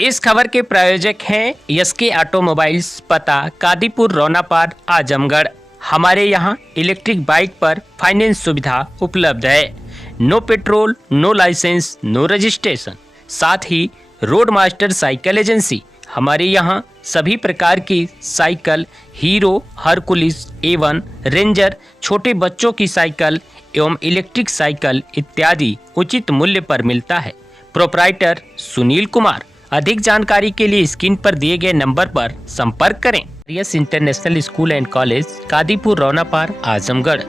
इस खबर के प्रायोजक हैं एसके ऑटोमोबाइल्स, पता कादीपुर, रोनापार, आजमगढ़। हमारे यहाँ इलेक्ट्रिक बाइक पर फाइनेंस सुविधा उपलब्ध है। No petrol, no licence, no registration. साथ ही रोड मास्टर साइकिल एजेंसी। हमारे यहाँ सभी प्रकार की cycle, Hero, Hercules, Avon, Ranger, छोटे बच्चों की साइकिल एवं इलेक्ट्रिक साइकिल इत्यादि उचित मूल्य पर मिलता है। प्रोप्राइटर सुनील कुमार। अधिक जानकारी के लिए स्क्रीन पर दिए गए नंबर पर संपर्क करें। Yes international school and college, Kadipur, Ronapar, Azamgarh.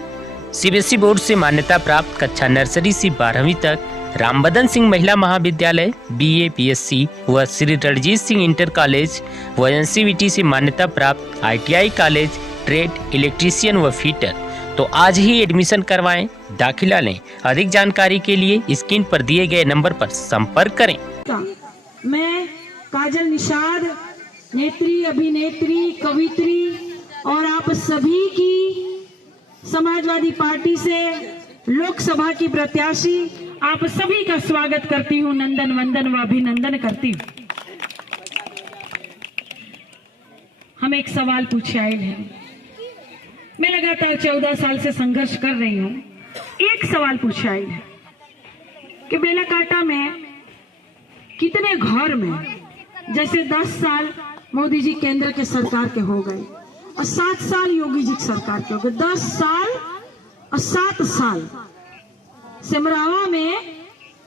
CBSE board से मान्यता प्राप्त कक्षा नर्सरी से 12वीं तक। रामबदन सिंह महिला महाविद्यालय, BA, BSc व श्री रणजीत सिंह इंटर कॉलेज व NCVT से मान्यता प्राप्त ITI कॉलेज, ट्रेड, इलेक्ट्रीशियन व फिटर। तो आज ही एडमिशन करवाएं, दाखिला लें। अधिक जानकारी के लिए स्क्रीन पर दिए गए नंबर पर संपर्क करें। मैं काजल निषाद, नेत्री, अभिनेत्री, कवित्री और आप सभी की समाजवादी पार्टी से लोकसभा की प्रत्याशी आप सभी का स्वागत करती हूँ, नंदन वंदन व अभिनंदन करती हूँ। हम एक सवाल पूछे आए हैं। मैं लगातार 14 साल से संघर्ष कर रही हूँ। एक सवाल पूछे आए है कि बेलाकाटा में कितने घर में, जैसे 10 साल मोदी जी केंद्र के सरकार के हो गए और 7 साल योगी जी सरकार के हो गए, 10 साल और 7 साल सिमरावा में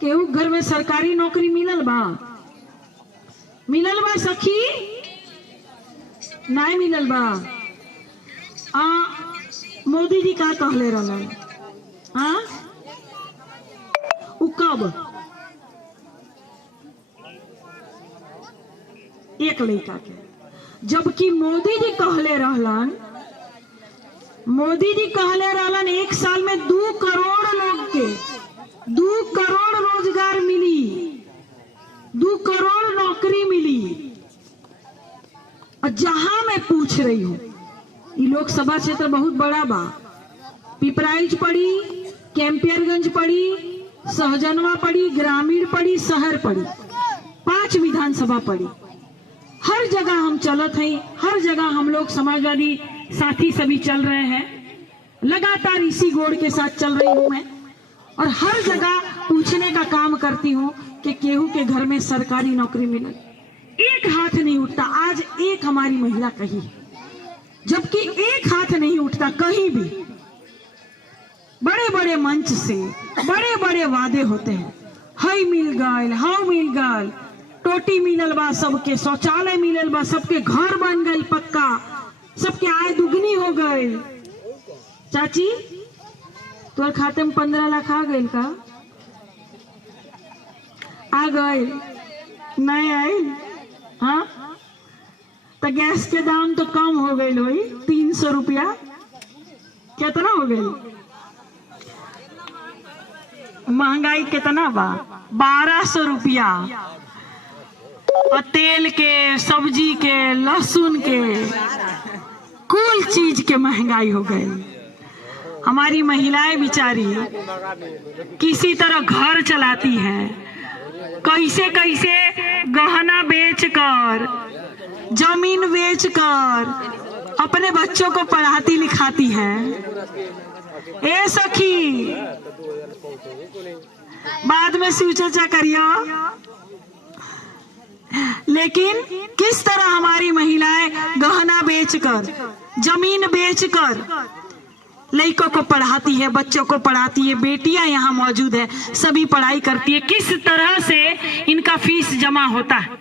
केहू घर में सरकारी नौकरी मिलल बा सखी? नहीं मिलल बा। मोदी जी का कहले रहलन उ कब एक लड़का के, जबकि मोदी जी कहले रहलन 1 साल में 2 करोड़ लोग के 2 करोड़ रोजगार मिली, 2 करोड़ नौकरी मिली। और जहां मैं पूछ रही हूँ, ये लोकसभा क्षेत्र बहुत बड़ा बा। पिपराइच पड़ी, कैंपियरगंज पड़ी, सहजनवा पड़ी, ग्रामीण पड़ी, शहर पड़ी, 5 विधानसभा पड़ी। हर जगह हम चलत हैं, हर जगह हम लोग समाजवादी साथी सभी चल रहे हैं। लगातार इसी गोड़ के साथ चल रही हूं मैं, और हर जगह पूछने का काम करती हूं कि केहू के घर में सरकारी नौकरी मिले। एक हाथ नहीं उठता। आज एक हमारी महिला कही, जबकि एक हाथ नहीं उठता कहीं भी। बड़े बड़े मंच से बड़े बड़े वादे होते हैं, हाई मिल गल, हाउ मिल गल, टोटी मिलल बा, सबके शौचालय मिलल बा, सबके घर बन गई पक्का, सबके आय दुगनी हो गई। चाची तोर खाते में 15 लाख आ गई का? आ गई? नहीं आई? हाँ, तो गैस के दाम तो कम हो गई लोई, 300 रुपया। कितना हो गई? महंगाई कितना बा? 1200 रुपया। और तेल के, सब्जी के, लहसुन के, कुल चीज के महंगाई हो गई। हमारी महिलाएं बेचारी किसी तरह घर चलाती हैं, कैसे कैसे गहना बेचकर, जमीन बेचकर अपने बच्चों को पढ़ाती लिखाती हैं। ए सखी, बाद में सूचना करियो। लेकिन किस तरह हमारी महिलाएं गहना बेचकर, जमीन बेचकर लड़कों को पढ़ाती है, बच्चों को पढ़ाती है। बेटियां यहाँ मौजूद है, सभी पढ़ाई करती है। किस तरह से इनका फीस जमा होता है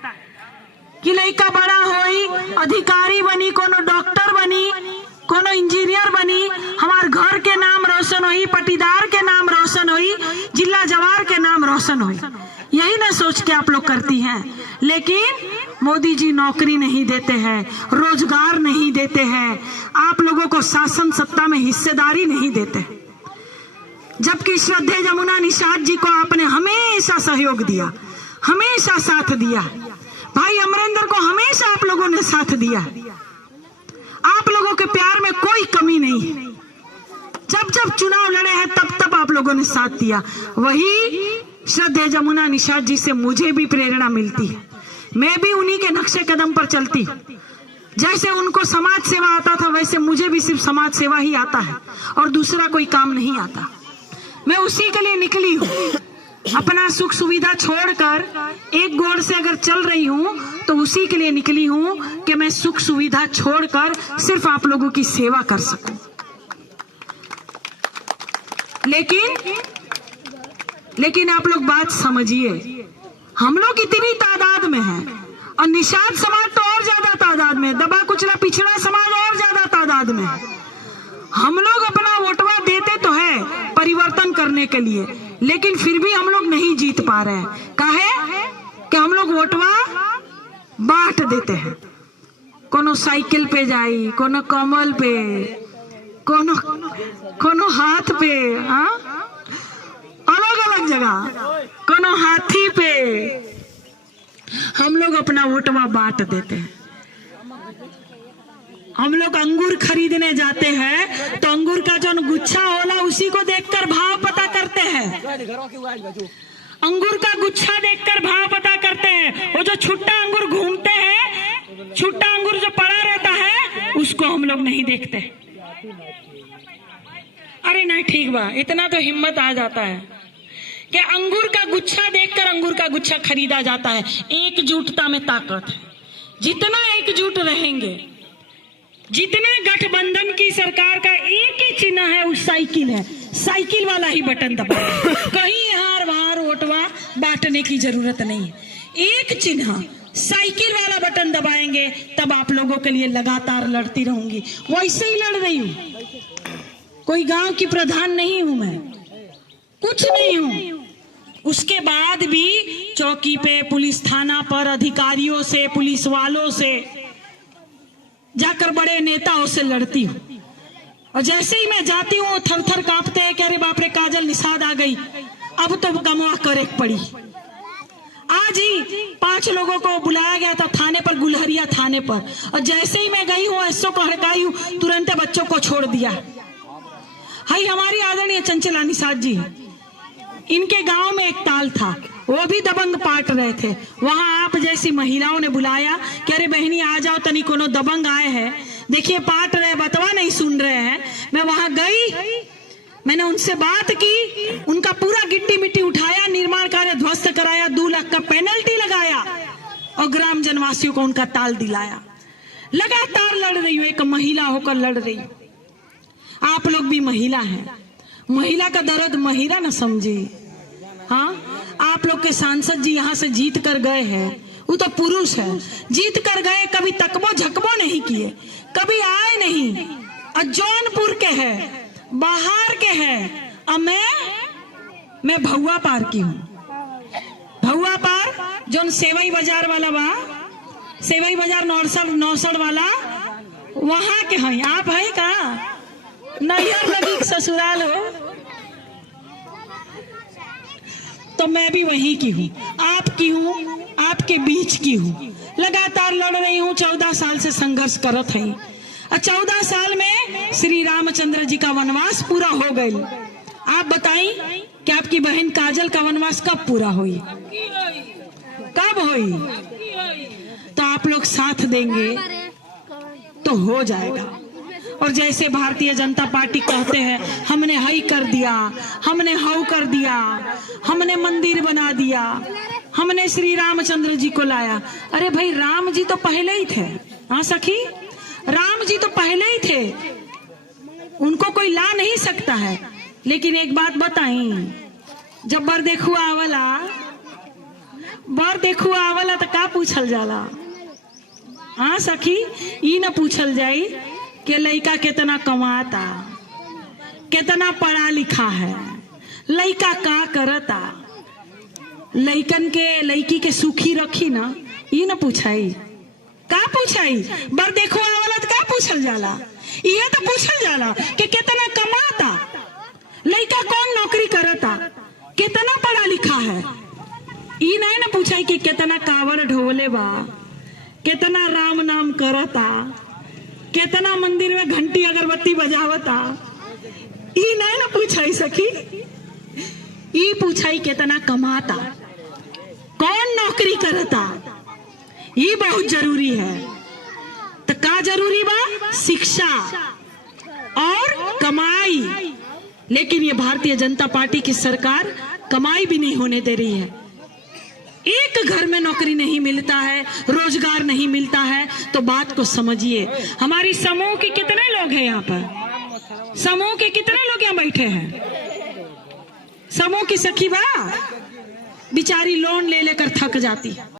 कि लड़का बड़ा होई, अधिकारी बनी, कोनो डॉक्टर बनी, कोनो इंजीनियर बनी, हमार घर के नाम रोशन होई, पटीदार के नाम रोशन होई, जिला जवार के नाम रोशन होई। यही ना सोच के आप लोग करती हैं। लेकिन मोदी जी नौकरी नहीं देते हैं, रोजगार नहीं देते हैं, आप लोगों को शासन सत्ता में हिस्सेदारी नहीं देते। जबकि श्रद्धेय जमुना निषाद जी को आपने हमेशा सहयोग दिया, हमेशा साथ दिया। भाई अमरेंद्र को हमेशा आप लोगों ने साथ दिया। आप लोगों के प्यार में कोई कमी नहीं है। जब जब चुनाव लड़े हैं तब तब आप लोगों ने साथ दिया। वही श्रद्धेय जमुना निषाद जी से मुझे भी प्रेरणा मिलती है मैं भी उन्हीं के नक्शे कदम पर चलती हूँ। जैसे उनको समाज सेवा आता था वैसे मुझे भी सिर्फ समाज सेवा ही आता है और दूसरा कोई काम नहीं आता। मैं उसी के लिए निकली हूँ। अपना सुख सुविधा छोड़कर एक गोड़ से अगर चल रही हूँ तो उसी के लिए निकली हूँ कि मैं सुख सुविधा छोड़कर सिर्फ आप लोगों की सेवा कर सकूं। लेकिन आप लोग बात समझिए, हम लोग इतनी तादाद में हैं और निषाद समाज तो और ज्यादा तादाद में, दबा कुचला पिछड़ा समाज और ज्यादा तादाद में है। हम लोग अपना वोटवा देते तो है परिवर्तन करने के लिए, लेकिन फिर भी हम लोग नहीं जीत पा रहे हैं। काहे कि हम लोग वोटवा बांट देते हैं। कोनो साइकिल पे जाई, कोनो कमल पे, कोनो हाथ पे, हाँ अलग अलग जगह, कोनो हाथी पे हम लोग अपना वोटवा बांट देते हैं। हम लोग अंगूर खरीदने जाते हैं तो अंगूर का जो गुच्छा होला उसी को देखकर भाव पता करते हैं। अंगूर का गुच्छा देखकर भाव पता करते हैं। वो जो छुट्टा अंगूर घूमते हैं, छुट्टा अंगूर जो पड़ा रहता है उसको हम लोग नहीं देखते। अरे नहीं ठीक बा, इतना तो हिम्मत आ जाता है कि अंगूर का गुच्छा देखकर अंगूर का गुच्छा खरीदा जाता है। एकजुटता में ताकत है। जितना एकजुट रहेंगे, जितना गठबंधन की सरकार का एक ही चिन्ह है, उस साइकिल है, साइकिल वाला ही बटन दबाए। कहीं हार बाहर वोटवा बांटने की जरूरत नहीं है। एक चिन्ह साइकिल वाला बटन दबाएंगे तब आप लोगों के लिए लगातार लड़ती रहूंगी। वैसे ही लड़ रही हूँ। कोई गांव की प्रधान नहीं हूं मैं, कुछ नहीं हूं। उसके बाद भी चौकी पे, पुलिस थाना पर अधिकारियों से, पुलिस वालों से जाकर बड़े नेताओं से लड़ती हूँ। और जैसे ही मैं जाती हूँ थर थर कांपते हैं कि अरे बाप रे काजल निषाद आ गई, अब तो गमवा करे पड़ी। आज ही 5 लोगों को बुलाया गया था थाने पर, गुलहरिया थाने पर, और जैसे ही मैं गई हूँ एसओ को हड़काई हूँ, तुरंत बच्चों को छोड़ दिया। हाई हमारी आदरणीय चंचला निषाद जी, इनके गांव में एक ताल था, वो भी दबंग पाट रहे थे। वहां आप जैसी महिलाओं ने बुलाया कि अरे बहनी आ जाओ, तनी कोनो दबंग आए हैं, देखिए पाट रहे, बतवा नहीं सुन रहे हैं। मैं वहां गई, मैंने उनसे बात की, उनका पूरा गिट्टी मिट्टी उठाया, निर्माण कार्य ध्वस्त कराया, 2 लाख का पेनल्टी लगाया और ग्राम जनवासियों को उनका ताल दिलाया। लगातार लड़ रही हूँ, एक महिला होकर लड़ रही हूँ। आप लोग भी महिला हैं, महिला का दर्द महिला न समझे। हाँ, आप लोग के सांसद जी यहाँ से जीत कर गए हैं, वो तो पुरुष है, जीत कर गए, कभी तकबो झकबो नहीं किए, कभी आए नहीं। और जौनपुर के हैं, बाहर के हैं, और मैं भौआ पार की हूँ। भौआ पार जो सेवई बाजार वाला बा, सेवई बाजार नौसड़ वाला, वहां के हैं। आप है का नैहर लगी ससुराल हो, तो मैं भी वहीं की हूँ, आपकी हूँ, आपके बीच की हूँ। लगातार लड़ रही हूँ, 14 साल से संघर्ष करत है। और 14 साल में श्री रामचंद्र जी का वनवास पूरा हो गई। आप बताइए कि आपकी बहन काजल का वनवास कब पूरा हुई, कब हुई? तो आप लोग साथ देंगे तो हो जाएगा। और जैसे भारतीय जनता पार्टी कहते हैं हमने हई कर दिया, हमने हव कर दिया, हमने मंदिर बना दिया, हमने श्री रामचंद्र जी को लाया। अरे भाई राम जी तो पहले ही थे। हाँ सखी, राम जी तो पहले ही थे, उनको कोई ला नहीं सकता है। लेकिन एक बात बताई, जब बर देखू आवला तो का पूछल जाला? हाँ सखी, ई न पूछल जाई कि लड़का कितना कमाता, कितना पढ़ा लिखा है, लड़का का करता, लड़कन के लड़की के सुखी रखी ना, ये न पूछाई। का पूछाई? बर देखो वाला तो का पूछल जाला? ये तो पूछल जाला कि कितना कमाता, लड़का कौन नौकरी करता, कितना पढ़ा लिखा है। ये नहीं ना पूछाई कि कितना कावड़ ढोले बा, कितना राम नाम करता, कितना मंदिर में घंटी अगरबत्ती बजावता। ये नहीं ना पूछाई सखी, ये पूछाई कितना कमाता, कौन नौकरी करता, ये बहुत जरूरी है। तो का जरूरी बा? शिक्षा और कमाई। लेकिन ये भारतीय जनता पार्टी की सरकार कमाई भी नहीं होने दे रही है। एक घर में नौकरी नहीं मिलता है, रोजगार नहीं मिलता है। तो बात को समझिए। हमारी समूह के कितने लोग हैं यहाँ पर? समूह के कितने लोग यहाँ बैठे हैं? समूह की सखी बा, बिचारी लोन ले लेकर थक जाती है।